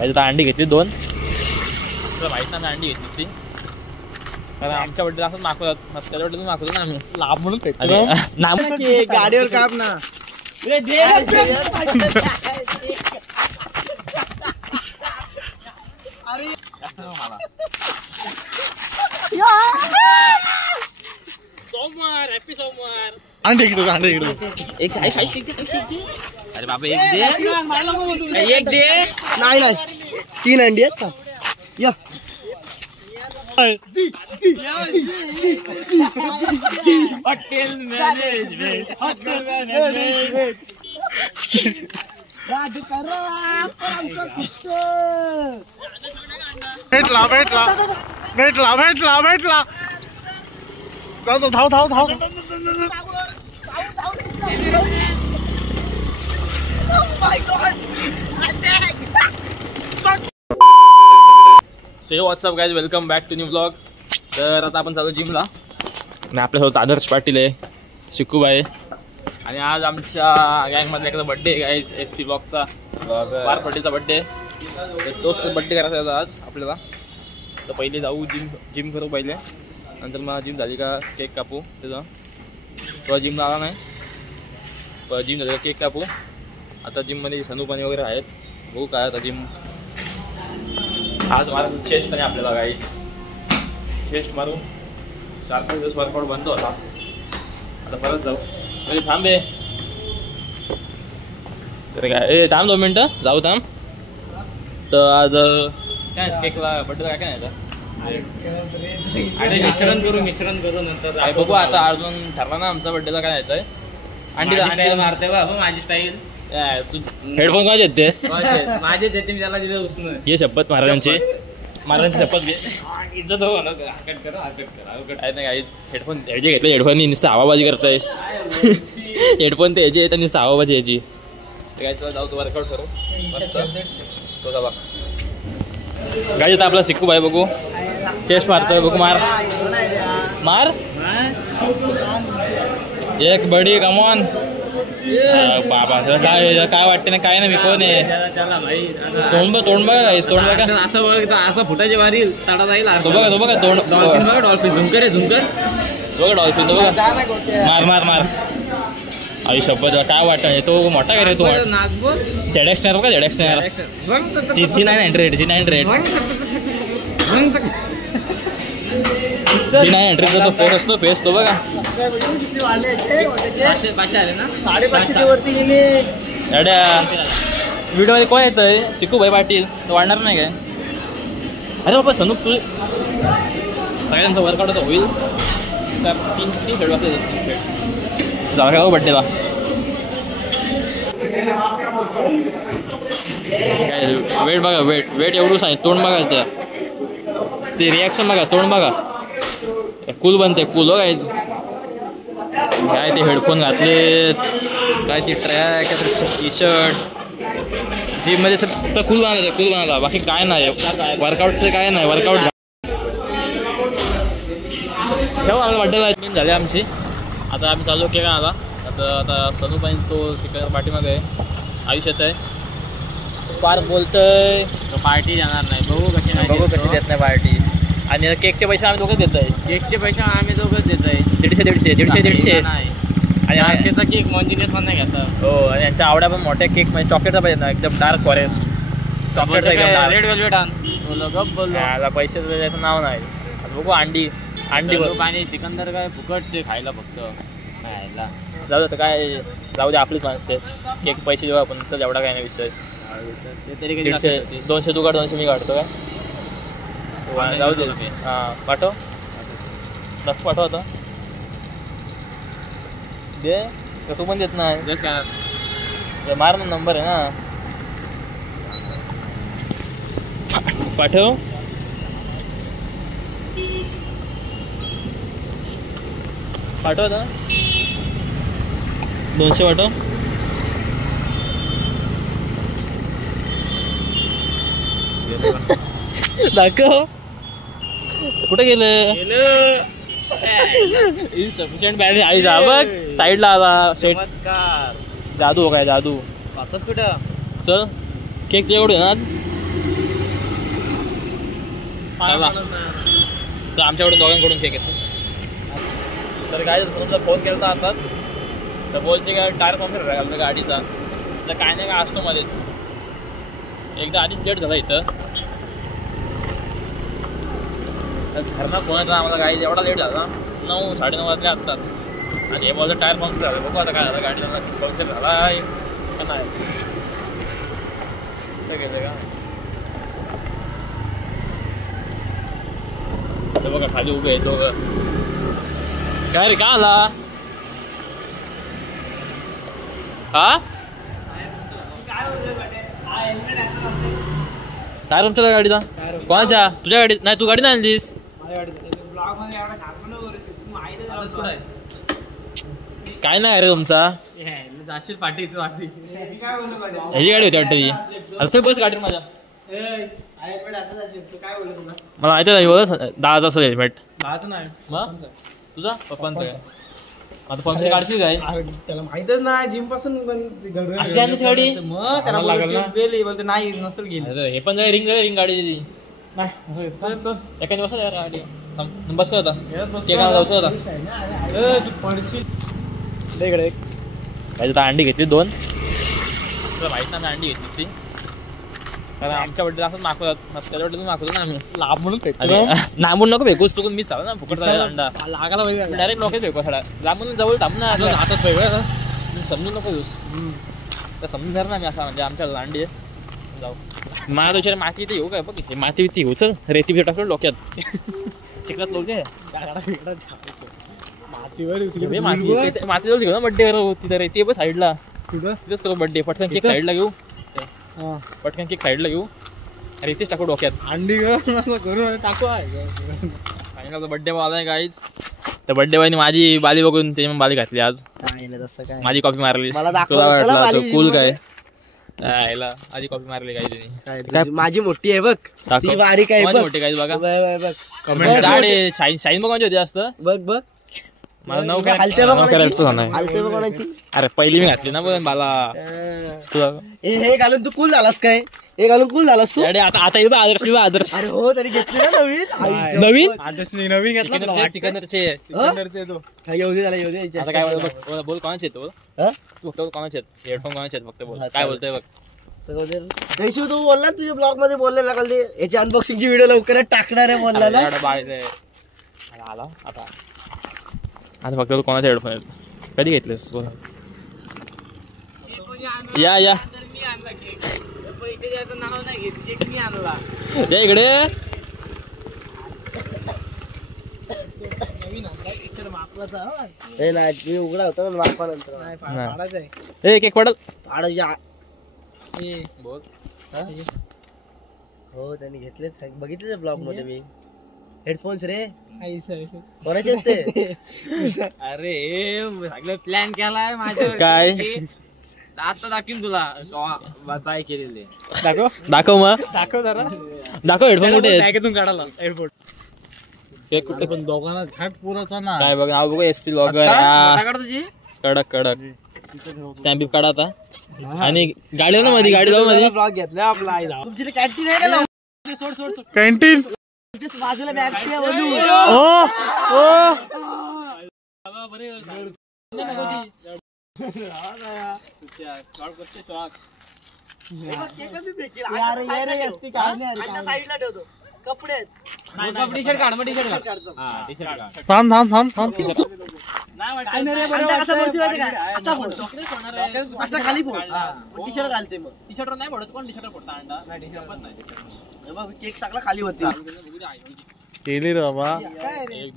आता अंडी घेतली 2. तुला माहित नाही अंडी घेतली ती, कारण आमच्या बड्डे असंच मागवतात, त्याच्या बड्डे मागवतो ना आम्ही लाभ म्हणून गाडीवर काप ना. सोमवार, हॅपी सोमवार. अंडे इकडे एक अरे बाबा एक दे. नाही 3 अंडी आहेत का? या हॉटेल मॅनेजमेंट. भेटला. धाव. So what's up guys, welcome back to new blog. तर आता आपण चालू जिमला आणि आपल्यासोबत आदर्श पाटील आहे, शिकू आहे, आणि आज आमच्या गँगमधला एखादा बड्डे आहे गाईज, SP ब्लॉगचा पार पाटीलचा बड्डे. तर तोच बड्डे करायचा आहे आज आपल्याला. तर पहिले जाऊ जिम करू पहिले, नंतर मग जिम झाली का केक कापू त्याचा. तेव्हा जिमला आला नाही, पण जिम झाली का केक कापू. आता जिममध्ये सनू पाणी वगैरे आहेत, बघू काय आता जिम. आज मारून चेस्ट नाही आपल्याला गाईच, चेस्ट मारू. 4-5 दिवस वर्कआउट बंद होता, आता परत जाऊ. म्हणजे थांबे तर काय, थांब 2 मिनटं, जाऊ थांब. तर आज काय केकला बड्डेला काय नाही मिश्रण करू नंतर बघू. आता अजून ठरला ना आमचा बड्डेला काय जायचं आहे. अंडी मारते बाबा माझी स्टाईल. हेडफोन काय येते माझेच येते, मी त्याला दिलं उचलून. ये शपथ महाराजांची शपथ घे. इज्जत हो ना, हरकत कर नाही काहीच. हेडफोन ह्याचे घेतले, हेडफोन नुसतं हवाबाजी करताय. हेडफोन ते ह्याचे येतात, नुसतं हवाबाजी याची. काय जाऊ तू वर्कआउट करू मस्त. तो बघा गाडी, आता आपला शिकू भाई बघू, चेस्ट मारतोय बघू. मार एक बडी, कमॉन. बाबा काय वाटते ना, काय ना, मी कोण आहे. तोंड बघा असं फुटाचे मारील तडा जाईल. तो बघा तोंड. डॉल्फिन झुंकर बघा, डॉल्फिन तो बघा. मार आई शपथ, काय वाटत तो मोठा काय रे तो. झेडएक्सनर बघा, झेडएक्सनर G900 तो फेस असतो, फेस तो बघा. 500 आले ना, 550 वरती गेले. व्हिडिओ मध्ये कोण येतंय, शिकू भाई पाटील. तो वाढणार नाही काय. अरे बाबा सनू, तू सगळ्यांचा वर्कआउट होता होईल. 3 खेळ वाजले जाऊ काय बड्डेला. वेट बघा, वेट एवढं सांग. तोंड बघा, ते रिॲक्शन बघा, तोंड बघा. कूल बनते, कूल हो गाईज. काय ते हेडफोन घातले, काय ते ट्रॅक, टी शर्ट. जिममध्ये फक्त कूल बनायचा, बाकी काय नाही. वर्कआउटचं काय नाही. वर्कआउट ठेवा आपल्या बड्डेला झाली आमची. आता आम्ही चालू केक आला. आता सनू पण तो शिकायला पाठीमागे आहे, आयुष्यात आहे. पार्थ बोलतोय पार्टी जाणार नाही. बघू कशी देत नाही पार्टी. आणि केकचे पैसे आम्ही दोघंच देत आहे. केकचे पैसे आम्ही दोघंच देत आहे. 150 आणि 800चा केक मॉन्जिनियस पण नाही घेता. हो, आणि यांच्या आवड्या पण मोठ्या केक म्हणजे चॉकलेटचा पाहिजे ना, एकदम डार्क फॉरेस्ट चॉकलेटचा, एकदम रेड वेल्वेट आण. बोललो पैसे द्यायचं नाव नाही. बघू अंडी पाणी सिकंदर काय फुकटचे खायला फक्त खायला. जाऊ दे काय, जाऊ दे आपलीच माणसं आहेत. केक पैसे देऊ आपण, चल एवढा काय नाही विषय. 200 तू काढ, 200 मी काढतो काय. जाऊ दे. हां पाठव, नक्की पाठव. आता दे का, तू पण देत नाही. काय मार ना, नंबर आहे ना. पाठव. आता 200 पाठव. दाखव कुठे गेलं. इन्सफिशियंट बॅलन्स आई जा बघ, साईडला आला. जादू काय, जादू. आताच कुठं. चल केक एवढं ना आज. चला तर आमच्याकडून दोघांकडून केक आहे. तर काय समजा फोन केला होता आताच, तर बोलते काय टायर पंक्चर राहिला गाडीचा, तर काय नाही काय असतो मध्येच. एकदा आधीच लेट झाला इथं, घरना फोन येतो आम्हाला गाडी एवढा लेट झाला 9 साडेनऊ वाजले आत्ताच. आणि हे बोलतं टायर पंक्चर झालं. बघू आता काय झालं, गाडीला पंक्चर झाला का नाही गेलं का. तर बघा खाली उभे आहेत दोघं. काय रे का आला हा टायर पंक्चर गाडीचा कोणाच्या? तुझ्या गाडीत नाही, तू गाडी नाही आणलीस. काय नाही अरे तुमचा ह्याची गाडी होती वाटतं ती. असं बस गाडी माझ्या मला माहिती नाही बोल 10चं असेल हेल्मेट. 10चं नाही मग तुझा पप्पांचं काय. आता पंक्चर काढशील काय त्याला माहितच नाही जिम पासून अशी आणलीस गाडी. मग त्याला बोलते नाही नसेल गेली. हे पण रिंग गाडीची एखादी बसत यार गाडी बसत होता जाऊच होता. अंडी घेतली 2. तुला माहित नाही अंडी घेतली ती, कारण आमच्या बड्डे असंच मागवतात. त्याच्या बड्डे मागवतो ना आम्ही. लांब म्हणून लांबून नको फेकूस, चुकून मिस झाला ना फुकट अंडा लागायला पाहिजे. डायरेक्ट लोक फेकू थोडा लांबून जवळ थांब ना. हातच वेगळं समजून नको येऊस, तर समजून धर ना मी असा. म्हणजे आमच्या अंडी जाऊ मला विचार माती इथे येऊ काय. बघ माती बिती येऊ, चल रेती बिती टाकलं डोक्यात चिखलात लोक माती जाऊ घेऊ ना बड्डे तिथं रेती बघ साईडला. तिथेच करू बड्डे. पटकन केक साईडला घेऊ, पटकन केक साईडला घेऊ, रेतीच टाकू डोक्यात. अंडी टाकू बड्डे बॉय आलाय गाईज. तर बड्डे बॉयने माझी बाली बघून त्याची बाली घातली आज. माझी कॉपी मारली. तुला वाटलं कूल काय आधी कॉपी मारली काही तिने. माझी मोठी आहे बघ, ती बारीक आहे मोठी काही बघा. कमेंट शाईन बघ होती जास्त. बघ बघ माझं नाव काय अरे पहिली मी घातली ना पण मला. हे घालून तू कूल झालास काय? हे घालून कूल झालास तू. आता आदर्श आदर्श. अरे हो तरी घेतली ना नवीन नवीन घेतला सिकंदरचे. येऊ दे आता काय बोल कोणाचे आहेत बोल. तू फक्त कोणाचे आहेत हेडफोन कोणाचे आहेत फक्त बोल. काय बोलतोय बघ. तू बोलला तुझ्या ब्लॉग मध्ये बोललेला काल ते याची अनबॉक्सिंगची व्हिडिओ लवकरच टाकणार आहे बोलला ना. आला आता फक्त कोणाचे हेडफोन आहेत. कधी घेतलेस बोल. या या इकडे उघडा होता केक पडल बोल. हो त्यांनी घेतले बघितले ब्लॉग मध्ये मी. हेडफोन्स रे कोणाचे ते. अरे सगळं प्लॅन केलाय माझ्या काय. आता दाखवीन तुला बाय केलेले. दाखव मग दाखव हेडफोन कुठे बॅगेतून काढायला हेडफोन. कुठे पण दोघांना झाट पुराचा ना काय बघ. नाव बघ SP ब्लॉगर तुझी कडक कडक स्टॅम्प बिप काढा आता. आणि गाडी ना मध्ये गाडी जाऊ मध्ये ब्लॉग घेतला आपला. तुमची कॅन्टीन आहे का? सोड कॅन्टीन बाजूला बॅग साईडला ठेवतो. कपडे टी शर्ट काढ. टी शर्ट थांब असं खाली फोड. टी शर्ट घालते मग. टी शर्ट नाही पडत. कोण टी शर्ट पडता अंडा नाही. टी शर्ट नाही. केक सगळा खाली होती केली रे बाबा. 1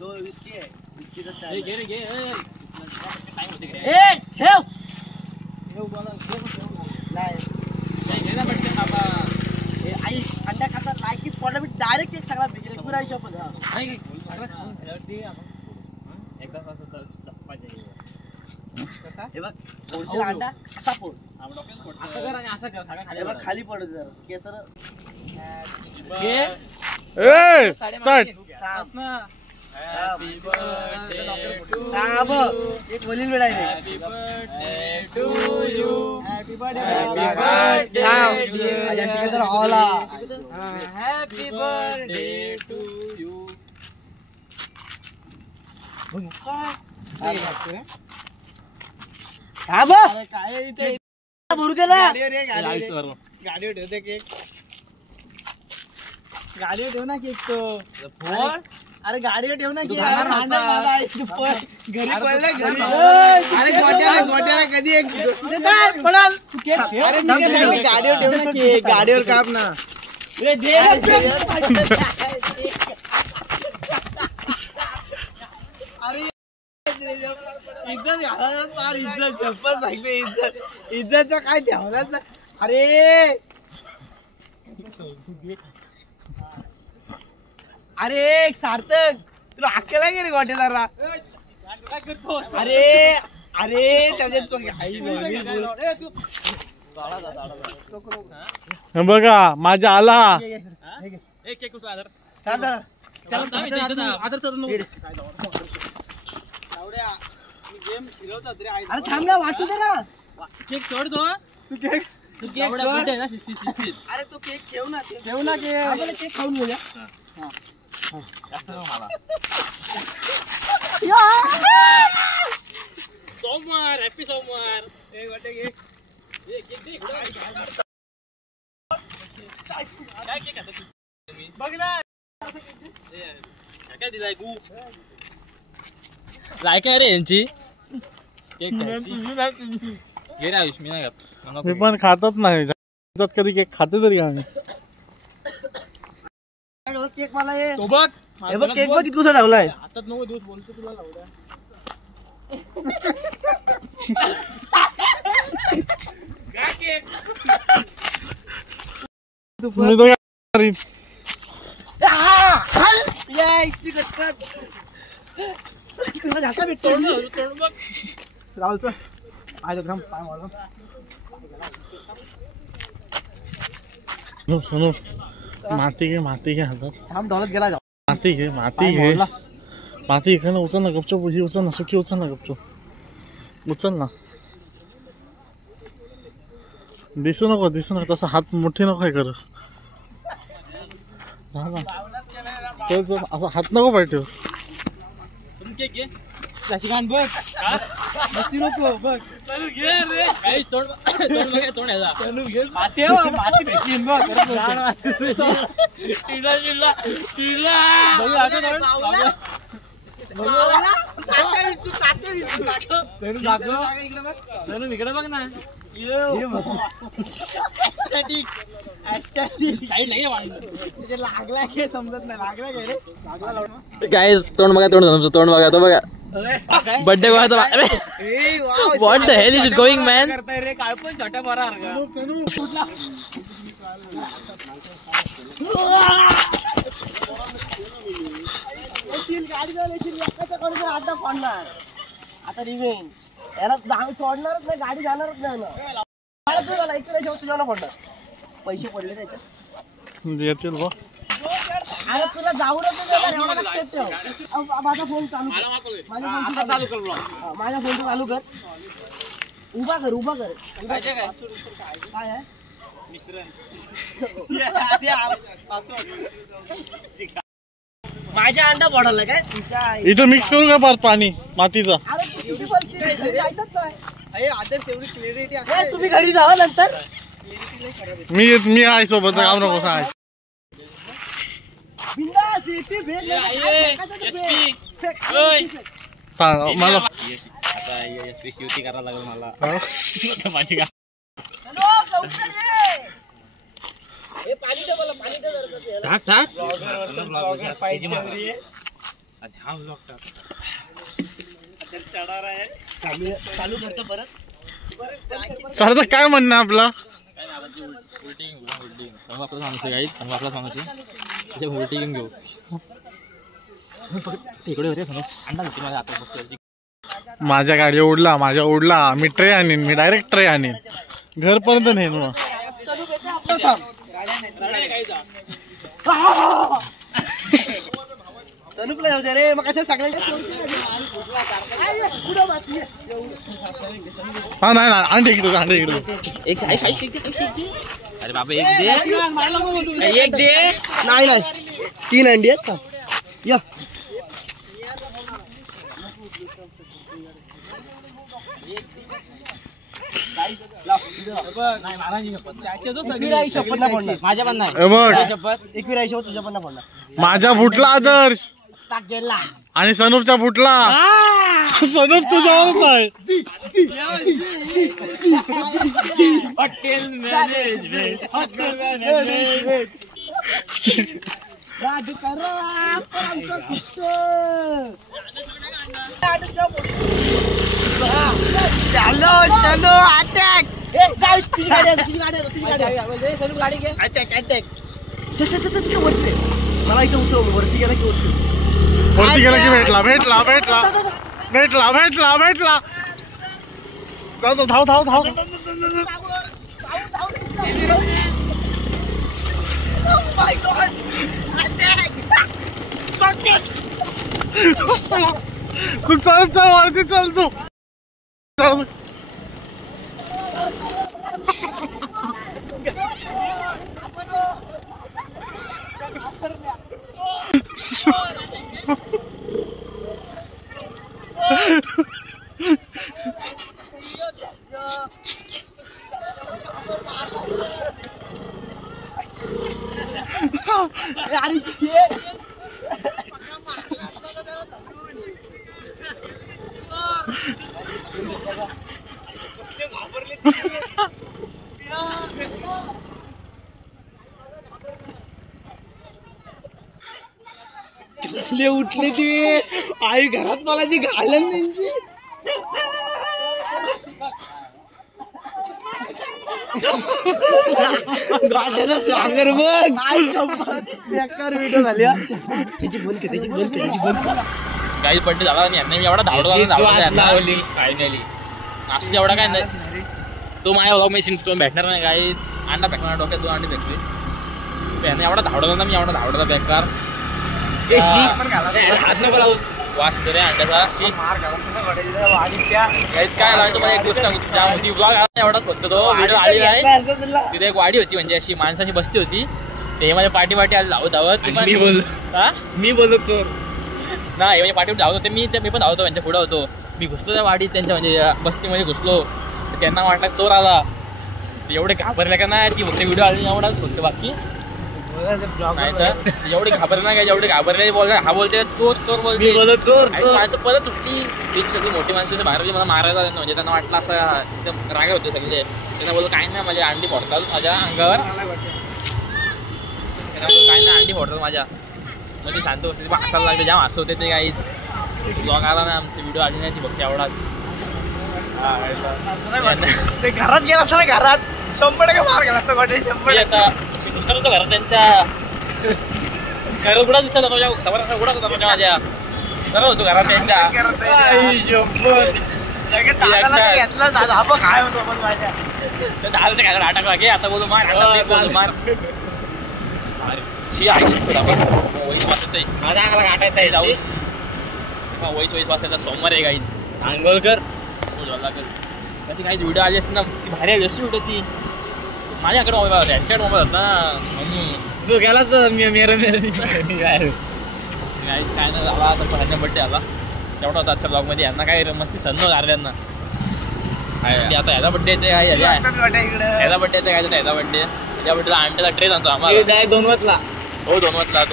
2 विस्की आहे. विस्कीचा स्टाईल घे रे घे. ठेव आई अंडा कसा लायकीत पडला मी डायरेक्ट केक सगळा रेग्युलर हिशोब अंडा कसा फोड असं कर खाली पडत केसर हॅपी बर्थडे हा बघ एक वलील वेळ आहे happy birthday to you happy birthday माझ्या सिकंदर हॉला हॅपी बर्थडे टू यू हा बघ काय इथे भरू दे ना गाडीवर ठेवते केक गाडीवर ठेव ना केक तो फोन अरे गाडीवर ठेव ना केक घरी अरे कधी एक काय पडाल तू केक अरे गाडीवर ठेव ना केक गाडीवर काप ना अरे इज्जत घाला इज्जत शपथ सांगते इज्जतचा काय ठेवलाच ना अरे अरे सार्थक तुला अक्कला गेली गोटेदारला अरे अरे त्याच्यात बघा माझा आला एक केक उचला आदर अरे थांब ना वाटू दे ना केक सोड दो तू केक सोड ना शिस्तीत अरे तू केक ठेव ना केक खाऊन घेऊया सोमवार हॅपी सोमवार बघ ना काय दिलाय गु लायक आहे रे यांची केक घे रे आयुष मी नाही खात मी पण खातच नाही कधी केक खाते तरी आम्ही केक मला ये तो बघ हे बघ केक बघ किती ठेवलाय आता 9 दिवस बोलतो तुला लावल्या काय केक मी तो करीन. तुला झाका भेटतो तोंड बघ राहुल सर आज थांब पाय मारतो सोनू माती घे हातात थांब ढोलत गेला जाऊ माती घे माती घे ना उचल ना गपचूप उचल ना सुकी उचल ना गपचूप उचल ना दिसू नको तसा हात मोठी नको काय करस चल असं हात नको पाहिजे केक घे शशिकांत बघ मस्ती नको बघ चलू घे रे काहीच तोंड याचा चलू घे माती भेटली बघ चिडला बघू आता इकडे बघ ना लागला हे समजत नाही लागला काय रे गाइस तोंड बघा तो बघा बर्थडे को what the hell is it going man करताय रे काय पण छोटा बरा गाडी आता फोडणार आता रिव्हेंज याला सोडणारच नाही गाडी जाणारच नाही ना इकडे शेवट तुझ्या फोडणार पैसे पडले त्याच्यात येतील बघ अरे तुला जाऊ माझा फोन चालू माझ्या फोन चालू कर उभा कर काय आहे माझ्या अंडा पडायला काय इथं मिक्स करू का पाणी मातीचा तुम्ही घरी जावा नंतर मी आहे सोबत काम नको सांग मला आता एसपी युती करायला लागेल मला माझी का चालू करतो परत चालतं काय म्हणणं आपला आपला सांगायचं गाईच आपला सांगायचं उलटी घेऊन घेऊ इकडे होते अंडा घेते माझ्या हातात फक्त माझ्या गाडी उडला मी ट्रे आणीन मी डायरेक्ट ट्रे आणीन घरपर्यंत नेईन मग सनुपला जाऊ दे रे मग कसं सगळ्यांच्या हा नाही अंडे इकडे एक अरे बाबा एक दे नाही 3 अंडी आहेत का या माझ्या पण नाही एकविराई शपथ तुझ्या पण नाही पडणार माझ्या फुटला आदर्श टाक गेला आणि सनूपच्या फुटला सनूप तुझ्यावर नाही हॉटेल मॅनेजमेंट चलो अटॅक मला इथे उतरव वरती गेला की वरती गेला की भेटला जाऊ धाव तू चल वरती चल तू चल कसले उठले ते आई घरात मला जी घालन त्यांची बेकार व्हिडिओ झाली त्याची बंद काही बड्डे झाला आणि यांना एवढा धावडा फायनली असं एवढा काय नाही तो माझ्या व्लॉग मध्ये तो भेटणार नाही काहीच अंडा फेकणार डोक्यात 2 अंडे फेकले यांना एवढा धावडा ना मी एवढा धावडा बेकार हात नको लावूस वास रे अंड्याचा काहीच काय लागतो मला एक गोष्ट होती ब्लॉग आला एवढाच फक्त तो व्हिडिओ आली नाही तिथे एक वाडी होती म्हणजे अशी माणसाची बस्ती होती ते माझ्या पाठी आली धावत मी बोललो चोर नाही म्हणजे पाठीवर धावत होते मी पण धावतो त्यांच्या पुढे होतो मी घुसलो त्या वाडीत त्यांच्या म्हणजे बस्तीमध्ये घुसलो त्यांना वाटलं चोर आला एवढे घाबरले का नाही ती फक्त व्हिडिओ आली एवढाच फक्त बाकी नाही तर एवढे घाबरले नाही जेवढे घाबरले बोल हा बोलते चोर बोलते माणसं परत सुटली एक सगळी मोठी माणसं बाहेर मला मारायला म्हणजे त्यांना वाटलं असं एकदम रागे होते सगळे त्यांना बोललं काय नाही माझ्या अंडी फोडतात माझ्या अंगावर त्यांना काय नाही अंडी फोडतात माझ्या मग ती शांत बसते हसायला लागते जेव्हा हसं होते ते काहीच ब्लॉग आला ना आमची व्हिडिओ आली नाही ती फक्त एवढाच ते घरात गेला असं ना घरात 100% मार गेला असं वाटत 100 आता मी दुसरं होतो घरात त्यांच्या घर उघडा दिसत होता समोर उघडा होता माझ्या दुसरं होतो घरात त्यांच्या दादाच्या घरात अटकला घे आता बोलू मार शी आई शिकतो आपण वैस वाजता माझ्या अंगाला गाठायचं आहे जाऊ वैस वाजताचा सोमवार आहे काहीच आंघोळकर ती काही व्हिडिओ आली असते ना ती भारी आली असते व्हिडिओ ती माझ्याकडे मोबाईल रॅन्टेड मोबाईल होता ना म्हणून जो गेलाच काय नाही झाला तर ह्यांना बड्डे आला तेवढा होता आजच्या ब्लॉगमध्ये यांना काय मस्ती सन्न झाली यांना आता ह्याचा बड्डे येते काय ह्याचा बड्डे येते काय ह्याचा बड्डे त्याच्या बड्डेला अंड्याचा ट्रेन आणतो आम्हाला 2 वाजता हो 2 वाजता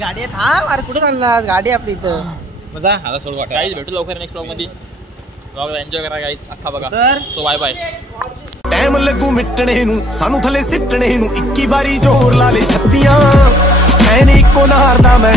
गाडी थांब अरे कुठे चालला गाडी आपली इथं मजा आता सोड वाटत काहीच भेटू लवकर नेक्स्ट ब्लॉग मध्ये ब्लॉग एन्जॉय करा काहीच अख्खा बघा सो बाय बाय ਟਾਈਮ ਲੱਗੂ ਮਿਟਣੇ ਨੂੰ ਸਾਨੂੰ ਥੱਲੇ ਸਿੱਟਣੇ ਨੂੰ 21 ਵਾਰੀ ਜ਼ੋਰ ਲਾ ਲੈ ਛੱਤੀਆਂ ਐ ਨੀ ਇੱਕੋ ਨਾਰ ਦਾ ਮੈਂ